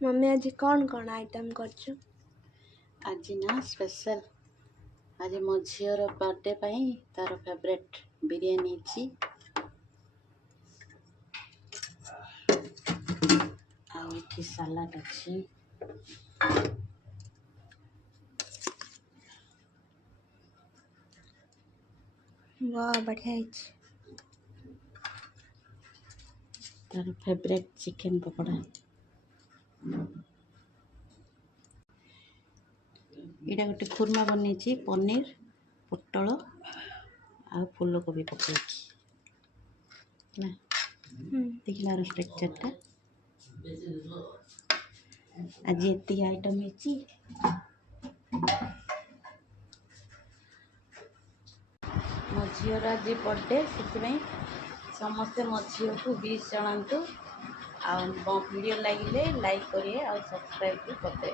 Mummy आज कौन item करछु? आज ना स्पेशल आज मो झीर बर्थडे पाई तार फेवरेट बिरयानी छी आ इठी सलाड अछि। वाह बढ़िया है। तार फेवरेट चिकन पकोड़ा। इटा गोटे खुरमा बनी पनीर पोटल आ फूलकोबी पकईकी ना देखला स्ट्रक्चर आज एति आइटम है। मो झीर आज बर्थडे से समस्ते मो झी को विश जनातु आ वीडियो लगे लाइक करिए और सब्सक्राइब भी करदे।